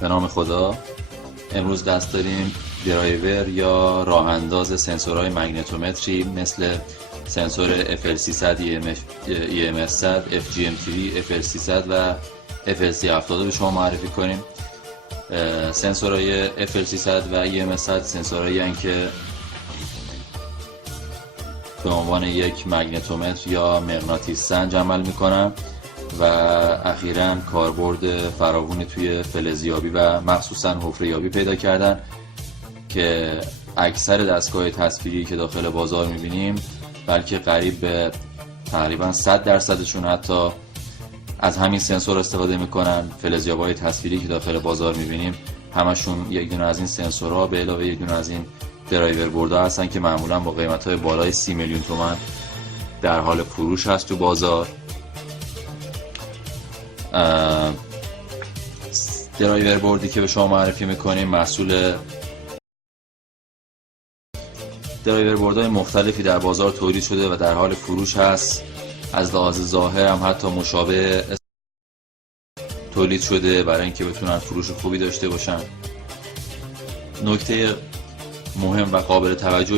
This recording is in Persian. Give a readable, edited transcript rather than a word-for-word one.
به نام خدا. امروز دست داریم درایور یا راه انداز سنسورهای مگنتومتری مثل سنسور FL300 EMF100 FGM3 FL300 و FL370 به شما معرفی کنیم. سنسورهای FL300 و EMF100 سنسورهایی هستند که به عنوان یک مگنتومتر یا مغناطیس سنج عمل میکنن و اخیراً کاربرد فراوانی توی فلزیابی و مخصوصاً حفره‌یابی پیدا کردن که اکثر دستگاه تصویری که داخل بازار میبینیم، بلکه قریب به تقریباً 100%شون حتی از همین سنسور استفاده میکنن. فلزیابای تصویری که داخل بازار میبینیم همشون یک دونه از این سنسورها به علاوه یک دونه از این درایور بردها هستن که معمولاً با قیمت‌های بالای 30 میلیون تومان در حال فروش هست تو بازار. درایور بردی که به شما معرفی میکنیم محصول درایور بردهای مختلفی در بازار تولید شده و در حال فروش هست. از لحاظ ظاهر هم حتی مشابه تولید شده برای اینکه بتونن فروش خوبی داشته باشن. نکته مهم و قابل توجه